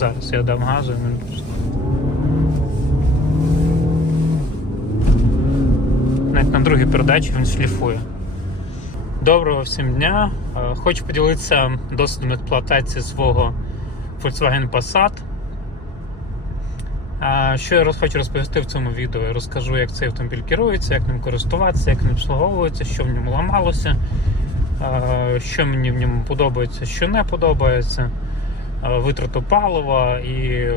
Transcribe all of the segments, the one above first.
Зараз я дам газу. Навіть на другій передачі він шліфує. Доброго всім дня. Е, Хочу поділитися досвідом експлуатації свого Volkswagen Passat. Що я хочу розповісти в цьому відео? Я розкажу, як цей автомобіль керується, як ним користуватися, як ним обслуговується, що в ньому ламалося, е, що мені в ньому подобається, що не подобається, е, витрату палива і е,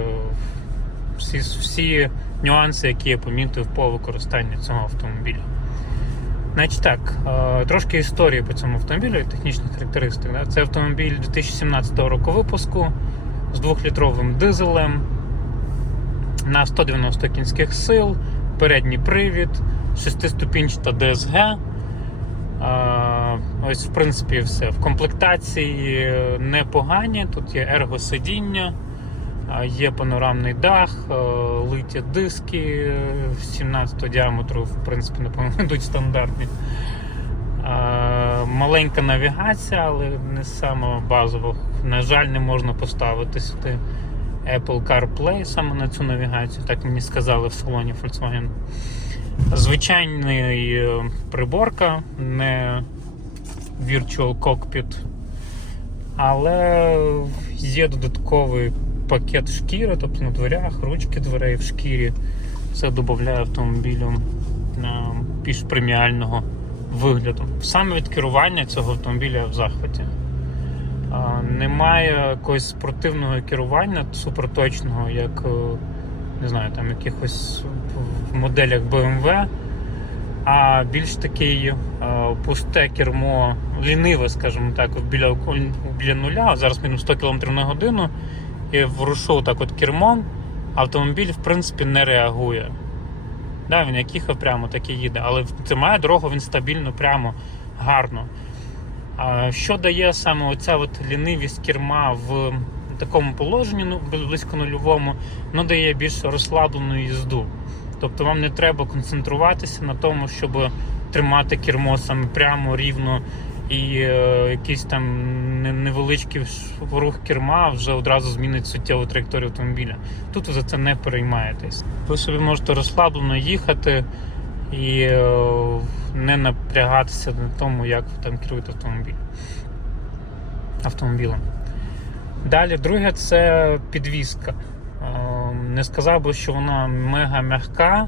всі, всі нюанси, які я помітив по використанню цього автомобіля. Значить так, е, трошки історії по цьому автомобілю і технічних характеристик. Це автомобіль 2017 року випуску з 2-літровим дизелем на 190 кінських сил, передній привід, 6-ступінчата DSG. Е, Ось, в принципі, все. В комплектації непогані. Тут є ергосидіння, е, є панорамний дах, е, литі диски е, 17 діаметру, в принципі, напевно, йдуть стандартні. Е, Маленька навігація, але не сама базова. На жаль, не можна поставити сюди Apple CarPlay саме на цю навігацію, так мені сказали в салоні Volkswagen. Звичайний е, приборка, не Virtual Cockpit, але є додатковий пакет шкіри, тобто на дверях, ручки дверей в шкірі. Це додає автомобілю е, більш преміального вигляду. Саме від керування цього автомобіля в захваті. Немає якогось спортивного керування суперточного, як е, не знаю, там якихось в моделях BMW, а більш такий е, пусте кермо, ліниве, скажімо так, біля, біля нуля, зараз мінус 100 км на годину, і врушу так от кермом, автомобіль в принципі не реагує. Да, він як їхав прямо, так і їде, але це має дорогу він стабільно, прямо, гарно. А Що дає саме оця от лінивість керма в такому положенні, ну, близько нульовому, ну, дає більш розслаблену їзду. Тобто вам не треба концентруватися на тому, щоб тримати кермо саме прямо, рівно і е, якийсь там невеличкий рух керма вже одразу змінить суттєву траєкторію автомобіля. Тут ви за це не переймаєтесь. Ви собі можете розслаблено їхати і е, не напрягатися на тому, як ви там керуєте автомобіль. автомобілем. Далі, друге, це підвізка. Не сказав би, що вона мега м'яка,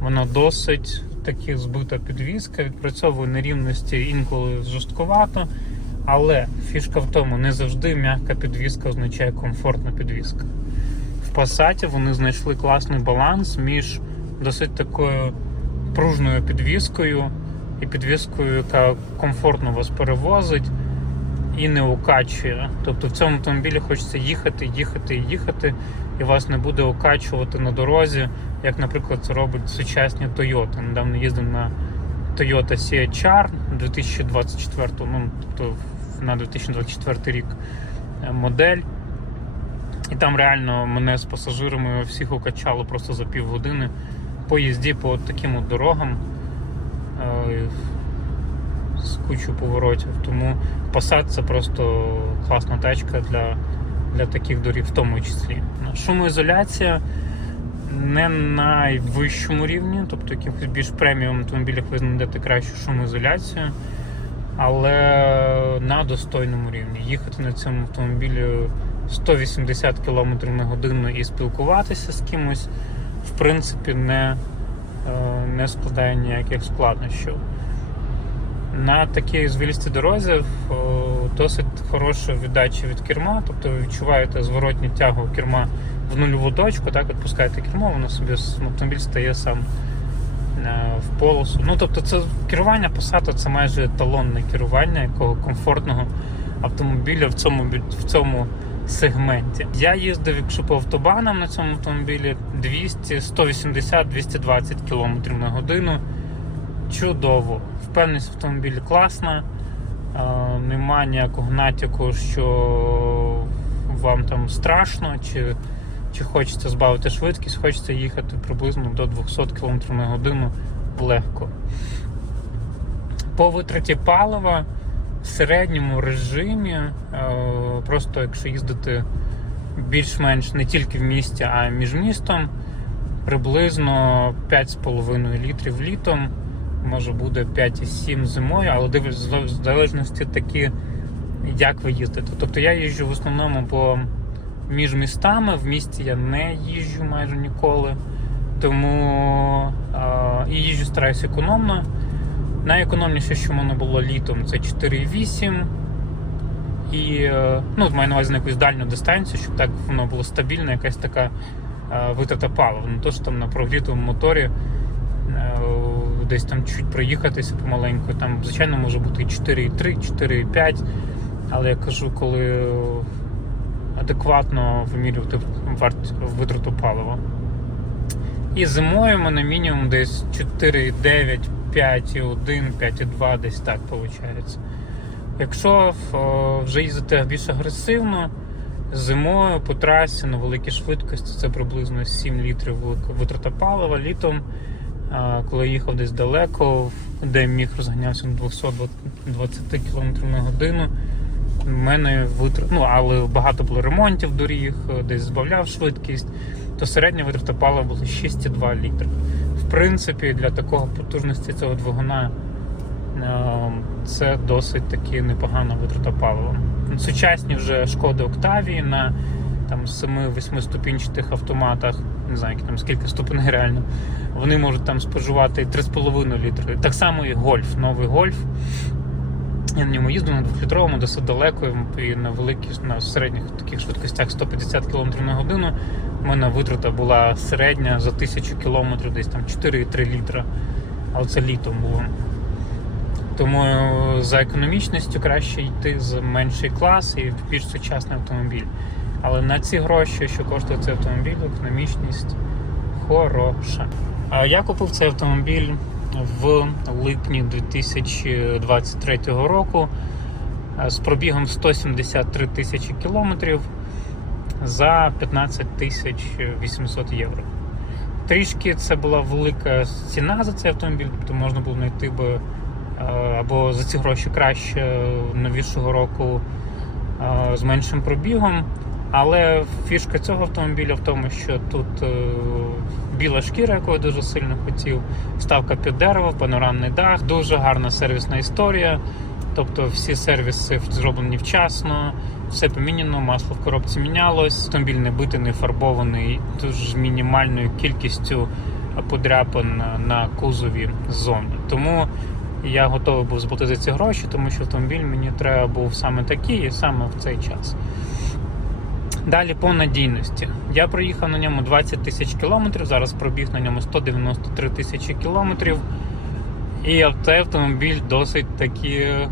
вона досить таки збита підвізка, відпрацьовує нерівності інколи жорсткувато. Але фішка в тому, не завжди м'яка підвізка означає комфортна підвізка. В Passat вони знайшли класний баланс між досить такою пружною підвіскою і підвіскою, яка комфортно вас перевозить і не укачує. Тобто в цьому автомобілі хочеться їхати, їхати їхати, і вас не буде укачувати на дорозі, як, наприклад, це робить сучасні Toyota. Недавно їздив на Toyota CHR 2024, ну тобто на 2024 рік е, модель. І там реально мене з пасажирами всіх укачало просто за півгодини по їзді по таким от дорогам е, з кучу поворотів. Тому Passat це просто класна тачка для, для таких доріг, в тому числі. Шумоізоляція не на найвищому рівні, тобто якихось більш преміум автомобілях ви знайдете кращу шумоізоляцію, але на достойному рівні. Їхати на цьому автомобілі 180 км на годину і спілкуватися з кимось, в принципі, не, е, не складає ніяких складнощів. На такій звілістій дорозі досить хороша віддача від керма, тобто ви відчуваєте зворотню тягу керма в нульову точку, так, відпускаєте кермо, воно собі автомобіль стає сам е, в полосу. Ну, тобто, це керування Passat це майже еталонне керування якого комфортного автомобіля в цьому, в цьому сегменті. Я їздив, якщо по автобанам на цьому автомобілі 200, 180, 220 км на годину. Чудово. Впевненість в автомобілі класна. Е, Нема ніякого натяку, що вам там страшно, чи, чи хочеться збавити швидкість, хочеться їхати приблизно до 200 км на годину легко. По витраті палива в середньому режимі, е, просто якщо їздити більш-менш не тільки в місті, а між містом. Приблизно 5,5 літрів літом, може буде 5,7 зимою, але в залежності такі, як ви їздите. Тобто я їжджу в основному по між містами, в місті я не їжджу майже ніколи. Тому е, і їжджу стараюся економно. Найекономніше, що в мене було літом, це 4,8. І е, ну, маю на увазі на якусь дальню дистанцію, щоб так воно було стабільно, якась така е, витрата палива. Не то, що там на прогрітому моторі е, десь там чуть проїхатися помаленьку. Там, звичайно, може бути і 4,3, 4,5. Але я кажу, коли адекватно вимірювати витрату палива. І зимою в мене мінімум десь 4,9, 5,1, 5,2, десь так виходить. Якщо вже їздити більш агресивно, зимою по трасі на великій швидкості це приблизно 7 літрів витрата палива. Літом, коли їхав десь далеко, де міг розганявся на 220 км на годину, в мене витрат, ну але багато було ремонтів доріг, десь збавляв швидкість, то середня витрата палива була 6,2 літри. В принципі, для такого потужності цього двигуна е, це досить таки непогана витрата палива. Сучасні вже шкоди Октавії на там 7-8 ступінчатих автоматах, не знаю, які там скільки ступеней реально, вони можуть там споживати 3,5 літри. Так само і гольф, новий гольф. Я на ньому їздив на двохлітровому, досить далеко і на великих, на середніх таких швидкостях 150 км на годину. У мене витрата була середня за 1000 км, десь там 4,3 літра. Але це літом було. Тому за економічністю краще йти з менший клас і в більш сучасний автомобіль. Але на ці гроші, що коштує цей автомобіль, економічність хороша. Я купив цей автомобіль в липні 2023 року з пробігом 173 тисячі кілометрів за 15 тисяч 800 євро. Трішки це була велика ціна за цей автомобіль, тобто можна було знайти би або за ці гроші краще новішого року з меншим пробігом. Але фішка цього автомобіля в тому, що тут е, біла шкіра, яку я дуже сильно хотів, вставка під дерево, панорамний дах, дуже гарна сервісна історія. Тобто всі сервіси зроблені вчасно, все поміняно, масло в коробці мінялось, автомобіль не битий, не фарбований, дуже мінімальною кількістю подряпин на кузові ззовні. Тому я готовий був заплатити ці гроші, тому що автомобіль мені треба був саме такий і саме в цей час. Далі по надійності. Я проїхав на ньому 20 тисяч кілометрів, зараз пробіг на ньому 193 тисячі кілометрів. І цей автомобіль досить таки е,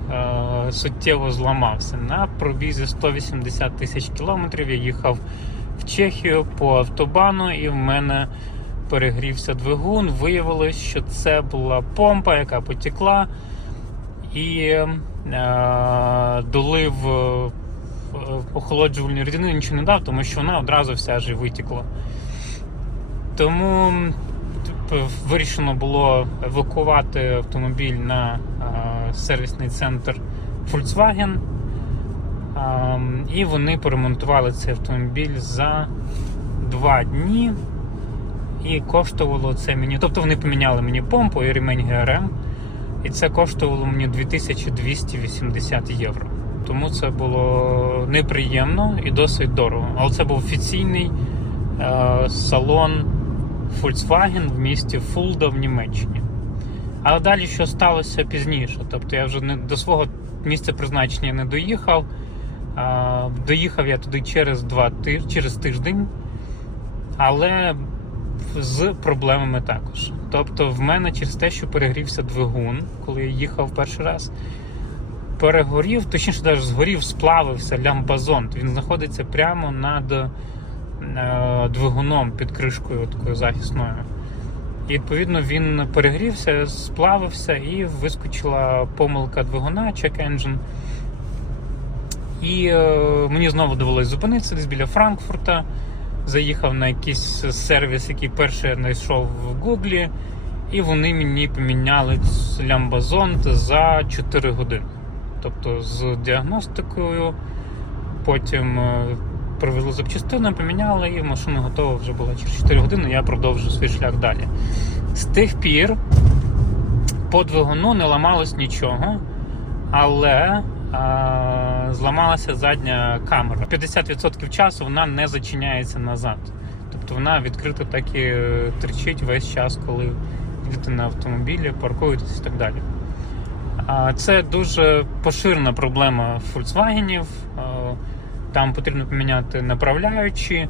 суттєво зламався. На пробізі 180 тисяч кілометрів я їхав в Чехію по автобану, і в мене перегрівся двигун. Виявилось, що це була помпа, яка потекла, і е, долив охолоджувальну рідину нічого не дав, тому що вона одразу вся ж і витікла. Тому вирішено було евакувати автомобіль на сервісний центр Volkswagen. І вони поремонтували цей автомобіль за два дні. І коштувало це мені. Тобто вони поміняли мені помпу і ремень ГРМ. І це коштувало мені 2280 євро. Тому це було неприємно і досить дорого. Але це був офіційний е, салон Volkswagen в місті Фулда в Німеччині. Але далі що сталося пізніше? Тобто я вже не до свого місця призначення не доїхав. Е, доїхав я туди через два тиж, через тиждень, але з проблемами також. Тобто, в мене через те, що перегрівся двигун, коли я їхав перший раз перегорів, точніше навіть згорів, сплавився лямбазон. Він знаходиться прямо над е, двигуном під кришкою такою захисною. І відповідно він перегрівся, сплавився і вискочила помилка двигуна, check engine. І е, мені знову довелося зупинитися десь біля Франкфурта. Заїхав на якийсь сервіс, який перший я знайшов в Гуглі, і вони мені поміняли лямбазон за 4 години тобто з діагностикою, потім е, привезли запчастину, поміняли і машина готова вже була через 4 години. Я продовжу свій шлях далі. З тих пір по двигуну не ламалось нічого, але а, зламалася задня камера. 50% часу вона не зачиняється назад. Тобто вона відкрита так і е, тричить весь час, коли їдете на автомобілі, паркуєтесь і так далі. Це дуже поширена проблема Volkswagen. Там потрібно поміняти направляючі.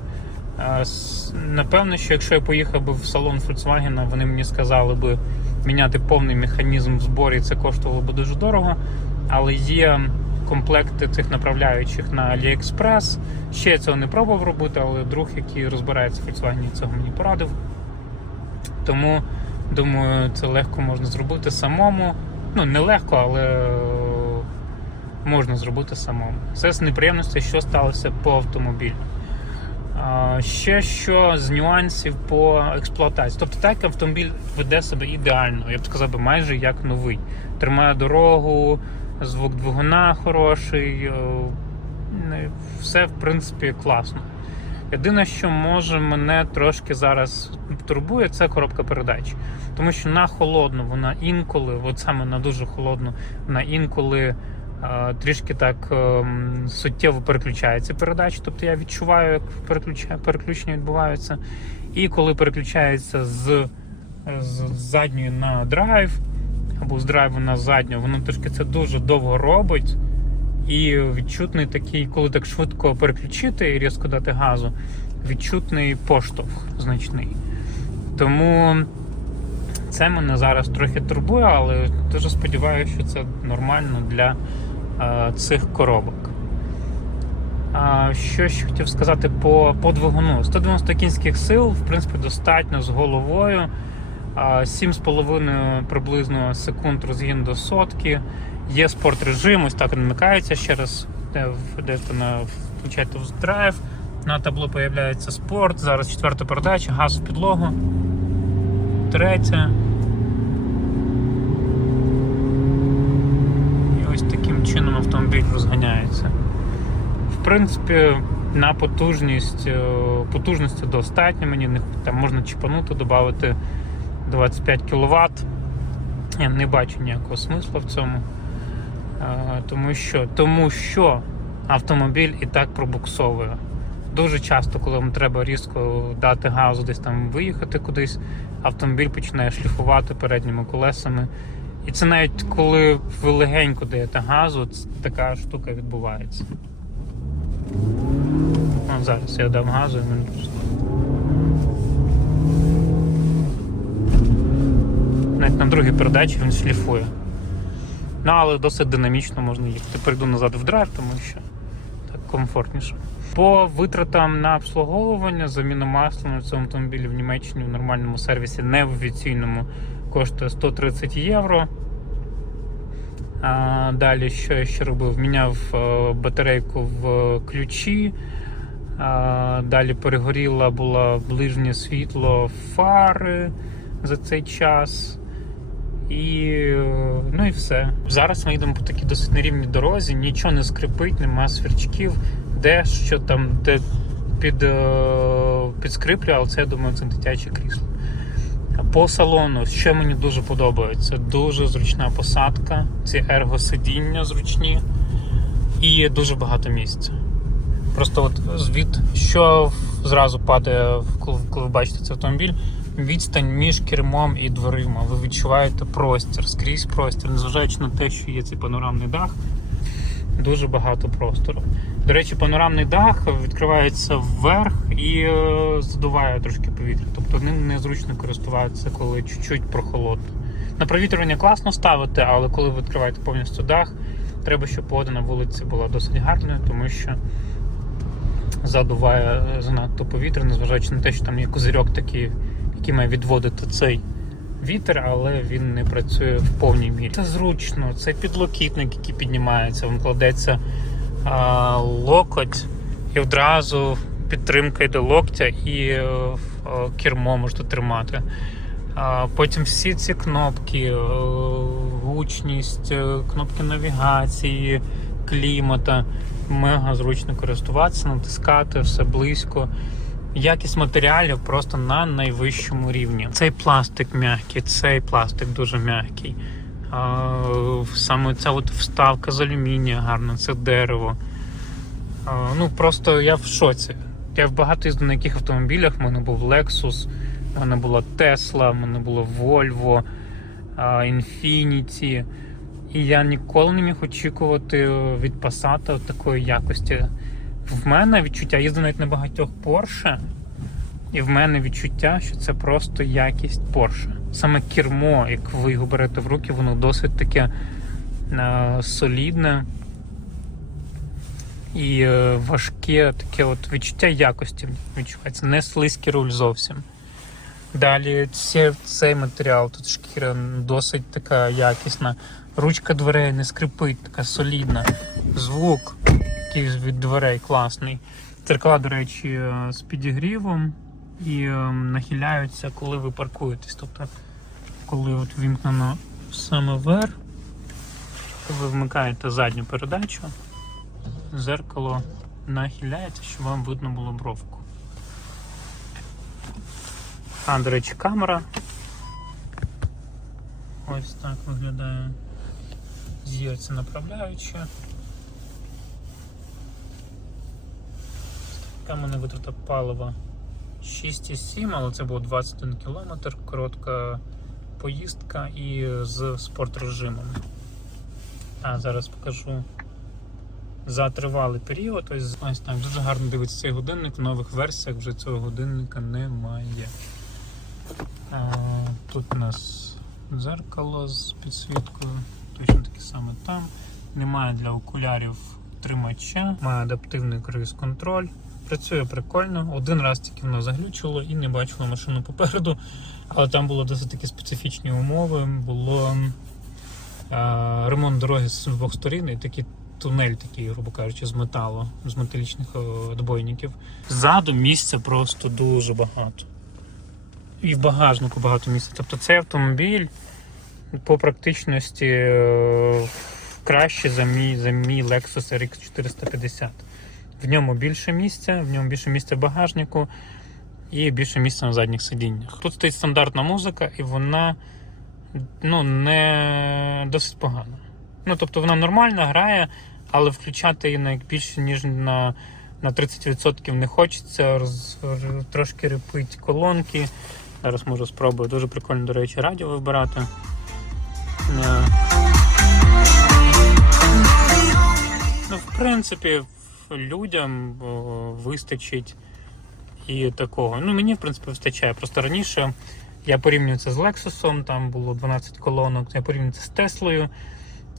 Напевно, що якщо я поїхав би в салон Volkswagen, вони мені сказали би міняти повний механізм в зборі, це коштувало би дуже дорого. Але є комплекти цих направляючих на AliExpress. Ще я цього не пробував робити, але друг, який розбирається в Volkswagen, цього мені порадив. Тому думаю, це легко можна зробити самому. Ну, не легко, але можна зробити самому. Це з неприємностей, що сталося по автомобілю. Ще що з нюансів по експлуатації. Тобто так автомобіль веде себе ідеально, я б сказав майже як новий. Тримає дорогу, звук двигуна хороший, е, все в принципі класно. Єдине, що може мене трошки зараз турбує, це коробка передач. Тому що на холодну вона інколи, от саме на дуже холодну, вона інколи е, трішки так ем, суттєво переключається передачі. Тобто я відчуваю, як переключення відбуваються. І коли переключається з, з задньої на драйв, або з драйву на задню, воно трошки це дуже довго робить. І відчутний такий, коли так швидко переключити і різко дати газу, відчутний поштовх значний. Тому це мене зараз трохи турбує, але дуже сподіваюся, що це нормально для е, цих коробок. А, що ще хотів сказати по, по двигуну? 190 кінських сил, в принципі, достатньо з головою. А, 7,5 приблизно секунд розгін до сотки. Є спорт режим, ось так він ще раз, де, в- де то на включаєте в драйв. На табло появляється спорт. Зараз четверта передача, газ в підлогу. Третя. І ось таким чином автомобіль розганяється. В принципі, на потужність, е, потужності достатньо. Мені там можна чіпанути, додати 25 кВт. Я не бачу ніякого смисла в цьому. Тому що, тому що автомобіль і так пробуксовує. Дуже часто, коли вам треба різко дати газу, десь там виїхати кудись, автомобіль починає шліфувати передніми колесами. І це навіть коли ви легенько даєте газу, така штука відбувається. От зараз я дам газу і він. Навіть на другій передачі він шліфує. Ну, але досить динамічно можна їхати. Перейду назад в драйв, тому що так комфортніше. По витратам на обслуговування, заміна масла на цьому автомобілі в Німеччині в нормальному сервісі, не в офіційному, коштує 130 євро. А, далі, що я ще робив? Міняв е, батарейку в ключі. А, далі перегоріло було ближнє світло фари за цей час. І, ну і все. Зараз ми йдемо по такій досить нерівній дорозі, нічого не скрипить, нема свірчків, де що там, де під, е, підскриплює, але це я думаю, це дитяче крісло. По салону, що мені дуже подобається, дуже зручна посадка, ці ергосидіння зручні і дуже багато місця. Просто от звід, що зразу падає, коли ви бачите цей автомобіль, відстань між кермом і дверима. Ви відчуваєте простір, скрізь простір, незважаючи на те, що є цей панорамний дах, дуже багато простору. До речі, панорамний дах відкривається вверх і е, задуває трошки повітря. Тобто ним незручно користуватися, коли чуть-чуть прохолодно. На провітрювання класно ставити, але коли ви відкриваєте повністю дах, треба, щоб погода на вулиці була досить гарною, тому що задуває е, занадто повітря, незважаючи на те, що там є козирьок такий, який має відводити цей вітер, але він не працює в повній мірі. Це зручно, це підлокітник, який піднімається, він кладеться а, локоть і одразу підтримка йде локтя і е, е, кермо можете тримати. А, Потім всі ці кнопки, е, гучність, кнопки навігації, клімата. мега зручно користуватися, натискати, все близько. Якість матеріалів просто на найвищому рівні. Цей пластик м'який, цей пластик дуже м'який. Саме ця от вставка з алюмінія гарна, це дерево. Ну просто я в шоці. Я в багато їздив на яких автомобілях. У мене був Lexus, у мене була Tesla, у мене було Volvo, Infiniti. І я ніколи не міг очікувати від Passat такої якості. В мене відчуття, їздив навіть на багатьох Porsche, і в мене відчуття, що це просто якість Porsche. Саме кермо, як ви його берете в руки, воно досить таке е, солідне і е, важке, таке от відчуття якості відчувається. Не слизький руль зовсім. Далі цей матеріал, тут шкіра досить така якісна. Ручка дверей не скрипить, така солідна. Звук який від дверей класний. Церква, до речі, е, з підігрівом і е, нахиляються, коли ви паркуєтесь. Тобто, коли от вімкнено саме вверх, то ви вмикаєте задню передачу, зеркало нахиляється, щоб вам видно було бровку. А, камера. Ось так виглядає зірця направляюча. Така в мене витрата палива 6,7, але це було 21 км, коротка поїздка і з спортрежимом. А зараз покажу за тривалий період. Ось, ось так, дуже гарно дивиться цей годинник. В нових версіях вже цього годинника немає. Тут у нас дзеркало з підсвіткою, точно таке саме там. Немає для окулярів тримача, має адаптивний круїз-контроль. Працює прикольно. Один раз тільки воно заглючило і не бачило машину попереду. Але там було досить такі специфічні умови. Було е, ремонт дороги з двох сторін і такий тунель, такий, грубо кажучи, з металу, з металічних е, отбойників. Ззаду місця просто дуже багато. І в багажнику багато місця. Тобто цей автомобіль по практичності е, краще за мій, за мій Lexus RX 450. В ньому більше місця, в ньому більше місця в багажнику і більше місця на задніх сидіннях. Тут стоїть стандартна музика, і вона ну, не досить погана. Ну, тобто вона нормально грає, але включати її на більше, ніж на, на 30% не хочеться. Роз, трошки репить колонки. Зараз можу спробую. Дуже прикольно, до речі, радіо вибирати. Е, Ну, в принципі, людям вистачить і такого. Ну, мені, в принципі, вистачає. Просто раніше я порівнюю це з Lexus, там було 12 колонок, я порівнюю це з Теслою,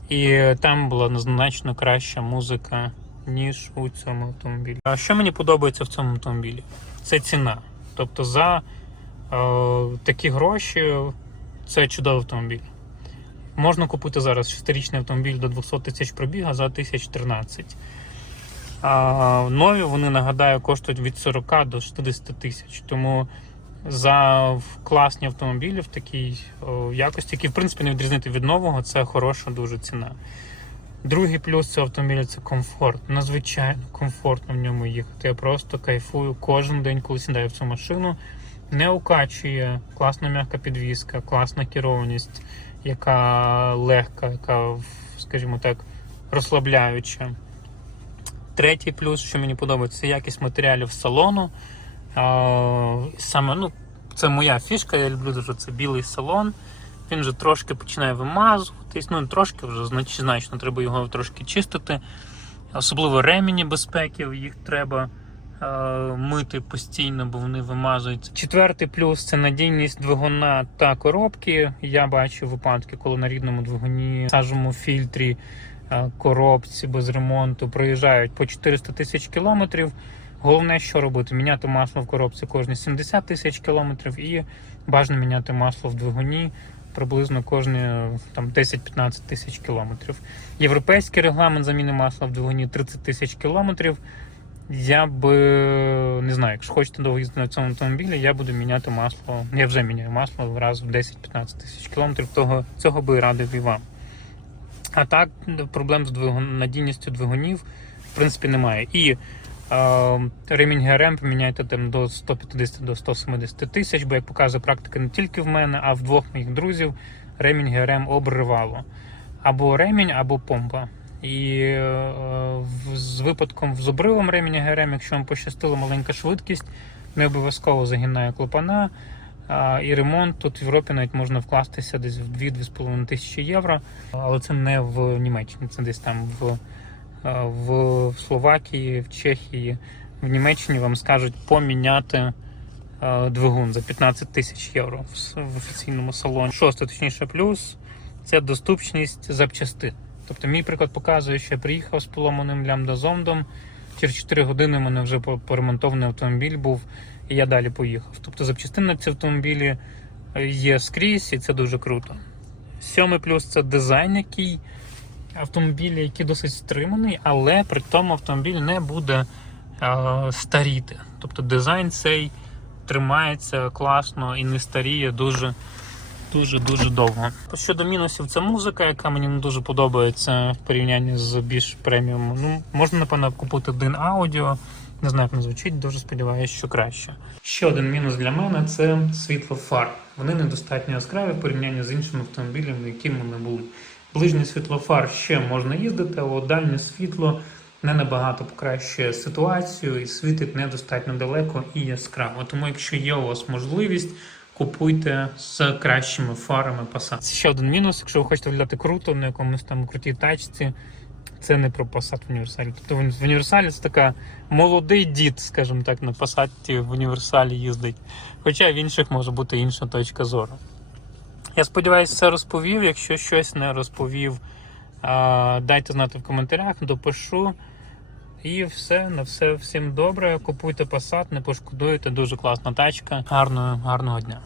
і там була значно краща музика, ніж у цьому автомобілі. А що мені подобається в цьому автомобілі? Це ціна. Тобто за такі гроші це чудовий автомобіль. Можна купити зараз 6-річний автомобіль до 200 тисяч пробіга за 1013. А нові вони, нагадаю, коштують від 40 до 60 тисяч. Тому за класні автомобілі в такій якості, які в принципі не відрізнити від нового, це хороша дуже ціна. Другий плюс цього автомобіля це комфорт. Надзвичайно комфортно в ньому їхати. Я просто кайфую кожен день, коли сідаю в цю машину. Не укачує, класна м'яка підвізка, класна керованість, яка легка, яка, скажімо так, розслабляюча. Третій плюс, що мені подобається, це якість матеріалів салону. Саме, ну, це моя фішка, я люблю дуже це білий салон. Він вже трошки починає вимазуватись, ну трошки вже значно треба його трошки чистити. Особливо ремені безпеки, їх треба мити постійно, бо вони вимазуються. Четвертий плюс це надійність двигуна та коробки. Я бачу випадки, коли на рідному двигуні, сажому фільтрі, е, коробці без ремонту проїжджають по 400 тисяч кілометрів. Головне, що робити? Міняти масло в коробці кожні 70 тисяч кілометрів і бажано міняти масло в двигуні приблизно кожні там 10-15 тисяч кілометрів. Європейський регламент заміни масла в двигуні 30 тисяч кілометрів. Я би не знаю, якщо хочете довго на цьому автомобілі, я буду міняти масло. Я вже міняю масло раз в 10-15 тисяч кілометрів. Того, цього би радив і вам. А так, проблем з надійністю двигунів в принципі немає. І е, ремінь ГРМ поміняйте там до 150 до 170 тисяч, бо як показує практика не тільки в мене, а в двох моїх друзів ремінь ГРМ обривало. Або ремінь, або помпа. І е, з випадком з обривом ременя ГРМ, якщо вам пощастило маленька швидкість, не обов'язково загинає клапана. І ремонт тут в Європі навіть можна вкластися десь в 2-2,5 тисячі євро, але це не в Німеччині, це десь там в, а, в Словакії, в Чехії, в Німеччині вам скажуть поміняти двигун за 15 тисяч євро в, в офіційному салоні. Шосте, точніше, плюс це доступність запчастин. Тобто мій приклад показує, що я приїхав з поломаним лямбда-зондом, через 4 години в мене вже поремонтований автомобіль був, і я далі поїхав. Тобто запчастин на ці автомобілі е, є скрізь, і це дуже круто. Сьомий плюс це дизайн, який автомобілі, який досить стриманий, але при тому автомобіль не буде е, старіти. Тобто дизайн цей тримається класно і не старіє дуже. Дуже дуже довго. Щодо мінусів, це музика, яка мені не дуже подобається в порівнянні з більш преміум. Ну, можна, напевно, купити один аудіо. Не знаю, як воно звучить, дуже сподіваюся, що краще. Ще один мінус для мене це світло фар. Вони недостатньо яскраві в порівнянні з іншими автомобілями, які в мене були. Ближнє світло фар ще можна їздити, а дальнє світло не набагато покращує ситуацію і світить недостатньо далеко і яскраво. Тому, якщо є у вас можливість, купуйте з кращими фарами Passat. Ще один мінус, якщо ви хочете виглядати круто на якомусь там крутій тачці, це не про Passat в універсалі. Тобто в універсалі це така молодий дід, скажімо так, на Passat в універсалі їздить. Хоча в інших може бути інша точка зору. Я сподіваюся, все розповів. Якщо щось не розповів, дайте знати в коментарях, допишу. І все, на все всім добре. Купуйте Passat, не пошкодуєте. Дуже класна тачка. Гарного, гарного дня.